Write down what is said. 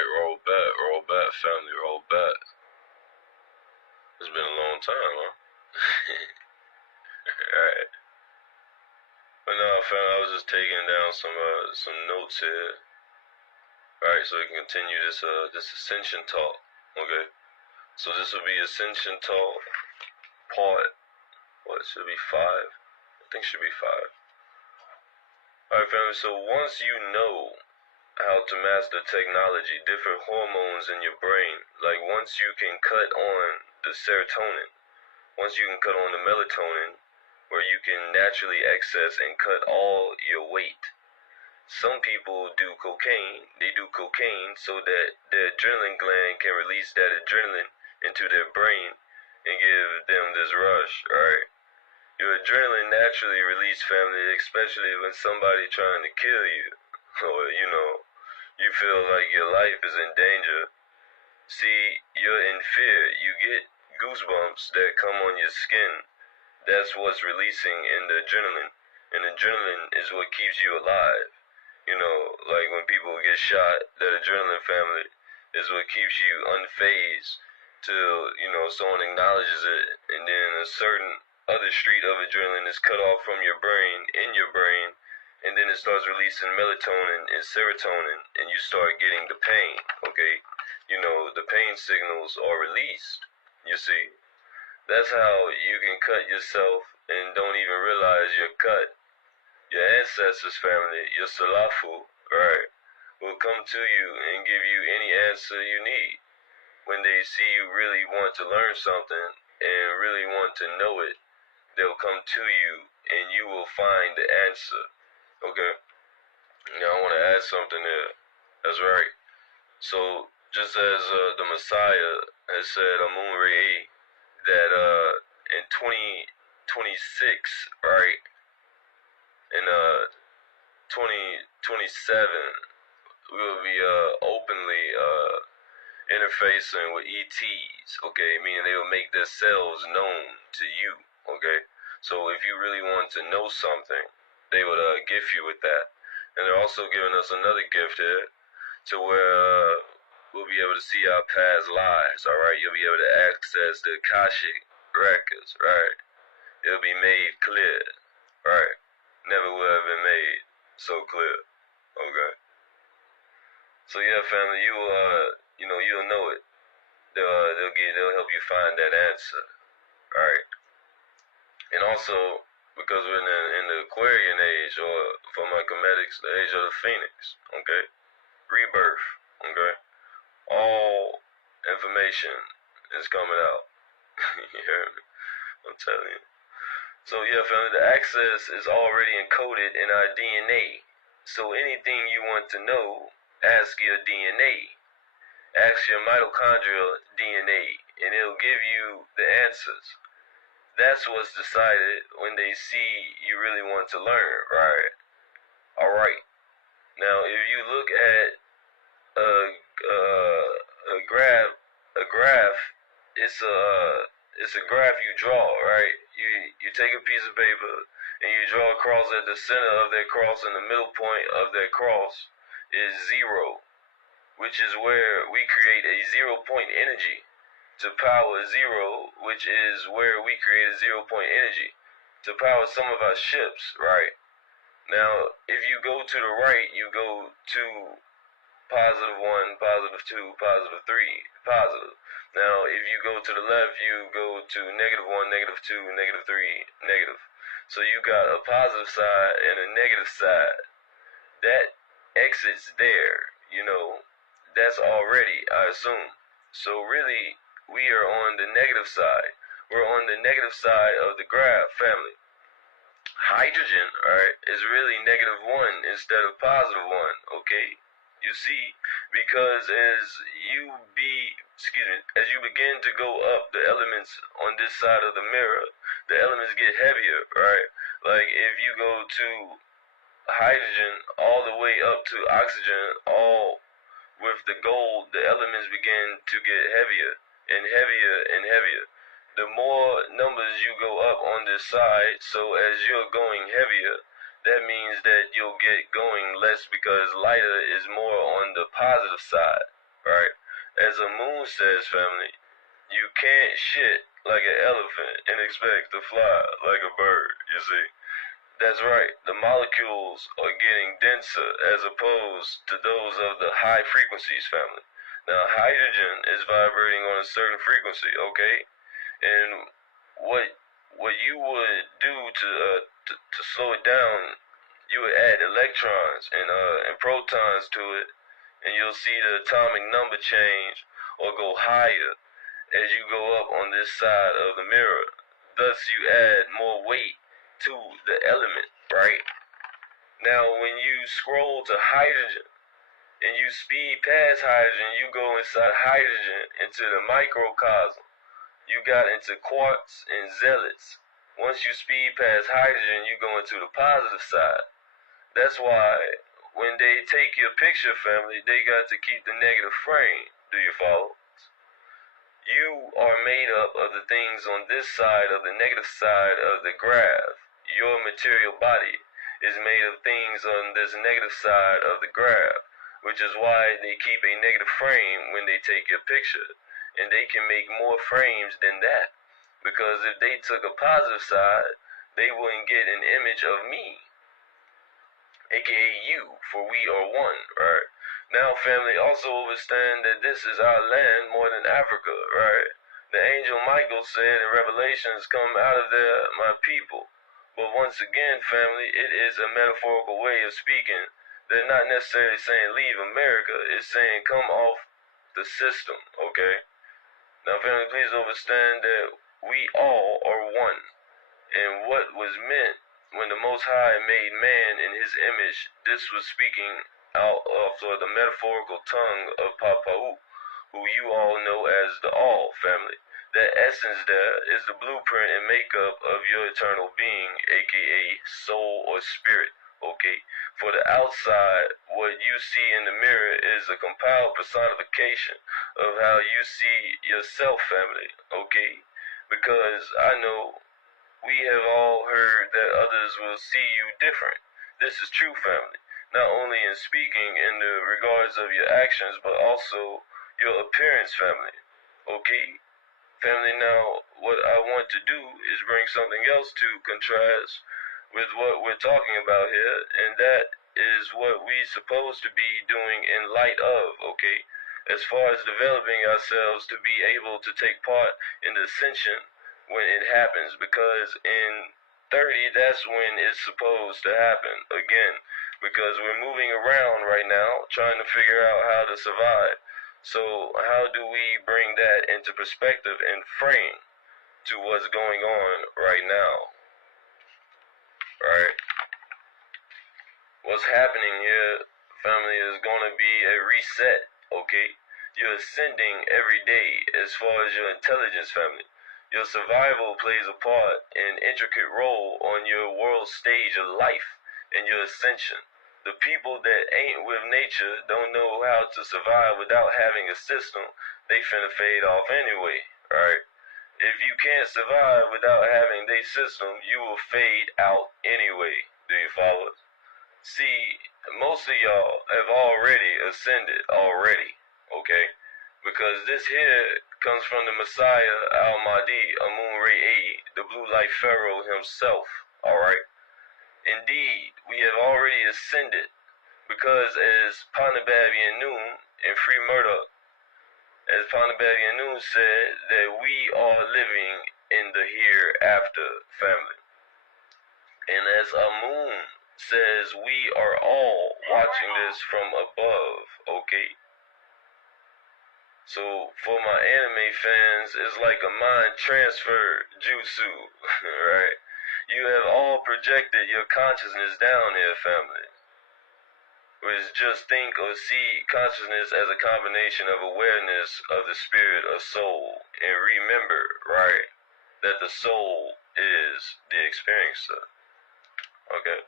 Alright, roll back, family, roll back. It's been a long time, huh? Alright. But no, family, I was just taking down some notes here. Alright, so we can continue this Ascension talk. Okay. So this will be Ascension talk part, what, should be 5? I think it should be 5. Alright, family, so once you know how to master technology, different hormones in your brain, like once you can cut on the serotonin, once you can cut on the melatonin, where you can naturally access and cut all your weight. Some people do cocaine. They do cocaine so that their adrenaline gland can release that adrenaline into their brain and give them this rush, right? Your adrenaline naturally release, family, especially when somebody trying to kill you, or you feel like your life is in danger. See, you're in fear. You get goosebumps that come on your skin. That's what's releasing in the adrenaline. And adrenaline is what keeps you alive. Like when people get shot, that adrenaline, family, is what keeps you unfazed till, someone acknowledges it, and then a certain other street of adrenaline is cut off from your brain, in your brain, and then it starts releasing melatonin and serotonin, and you start getting the pain, okay? The pain signals are released, you see. That's how you can cut yourself and don't even realize you're cut. Your ancestors, family, your salafu, right, will come to you and give you any answer you need. When they see you really want to learn something and really want to know it, they'll come to you and you will find the answer. Okay? Now I want to add something there. That's right. So, just as the Messiah has said, Amun Re'e, that in 2026, right, in 2027, we will be openly interfacing with ETs, okay? Meaning they will make themselves known to you, okay? So if you really want to know something, they would gift you with that. And they're also giving us another gift here, to where we'll be able to see our past lives, alright? You'll be able to access the Akashic records, right? It'll be made clear, right? Never would have been made so clear, okay? So yeah, family, you'll know it. They'll help you find that answer, alright? And also, because we're in the Aquarian age, or for my comedics, the age of the Phoenix, okay? Rebirth, okay? All information is coming out. You hear me? I'm telling you. So yeah, family, the access is already encoded in our DNA. So anything you want to know, ask your DNA. Ask your mitochondrial DNA, and it'll give you the answers. That's what's decided when they see you really want to learn, right? Alright. Now, if you look at a graph, it's a graph you draw, right? You take a piece of paper and you draw a cross at the center of that cross, and the middle point of that cross is 0, which is where we create a 0-point energy to power 0, which is where we create a 0-point energy to power some of our ships, right? Now, if you go to the right, you go to +1, +2, +3, positive. Now, if you go to the left, you go to -1, -2, -3, negative. So you got a positive side and a negative side. That exits there, that's already, I assume. So really, we are on the negative side. We're on the negative side of the graph, family. Hydrogen, alright, is really -1 instead of +1, okay? You see, because as you begin to go up the elements on this side of the mirror, the elements get heavier, right? Like if you go to hydrogen all the way up to oxygen, all with the gold, the elements begin to get heavier and heavier and heavier. The more numbers you go up on this side, so as you're going heavier, that means that you'll get going less, because lighter is more on the positive side. right? As a moon says, family, you can't shit like an elephant and expect to fly like a bird, you see. That's right, the molecules are getting denser as opposed to those of the high frequencies, family. Now, hydrogen is vibrating on a certain frequency, okay? And what what you would do to slow it down, you would add electrons and protons to it, and you'll see the atomic number change or go higher as you go up on this side of the mirror. Thus, you add more weight to the element, right? Now, when you scroll to hydrogen and you speed past hydrogen, you go inside hydrogen into the microcosm. You got into quarks and zealots. Once you speed past hydrogen, you go into the positive side. That's why when they take your picture, family, they got to keep the negative frame. Do you follow? You are made up of the things on this side of the negative side of the graph. Your material body is made of things on this negative side of the graph, which is why they keep a negative frame when they take your picture. And they can make more frames than that. Because if they took a positive side, they wouldn't get an image of me, aka you, for we are one, right? Now, family, also understand that this is our land more than Africa, right? The angel Michael said in Revelations, "Come out of there, my people." But once again, family, it is a metaphorical way of speaking. They're not necessarily saying leave America, it's saying come off the system, okay? Now, family, please understand that we all are one. And what was meant when the Most High made man in his image, this was speaking out of the metaphorical tongue of Papa'u, who you all know as the All, family. That essence there is the blueprint and makeup of your eternal being, aka soul or spirit, okay? For the outside, what you see in the mirror is a compiled personification of how you see yourself, family, okay? Because I know we have all heard that others will see you different. This is true, family. Not only in speaking in the regards of your actions, but also your appearance, family. Okay? Family, now, what I want to do is bring something else to contrast with what we're talking about here, and that is what we're supposed to be doing in light of, okay? As far as developing ourselves to be able to take part in the ascension when it happens, because in 30, that's when it's supposed to happen again, because we're moving around right now trying to figure out how to survive. So how do we bring that into perspective and frame to what's going on right now, right? What's happening here, family, is going to be a reset, okay? You're ascending every day as far as your intelligence, family. Your survival plays a part, an intricate role on your world stage of life and your ascension. The people that ain't with nature don't know how to survive without having a system. They finna fade off anyway, right? If you can't survive without having their system, you will fade out anyway. Do you follow? See, most of y'all have already ascended already, okay? Because this here comes from the Messiah Al-Mahdi, Amun-Re, the Blue Light Pharaoh himself, alright? Indeed, we have already ascended, because as Panababi Noon and Free Murdoch, as Panababi Noon said, that we are living in the hereafter, family. And as Amun says, we are all watching this from above, okay? So for my anime fans, it's like a mind transfer jutsu, right? You have all projected your consciousness down here, family. Which just think or see consciousness as a combination of awareness of the spirit or soul. And remember, right, that the soul is the experiencer. Okay?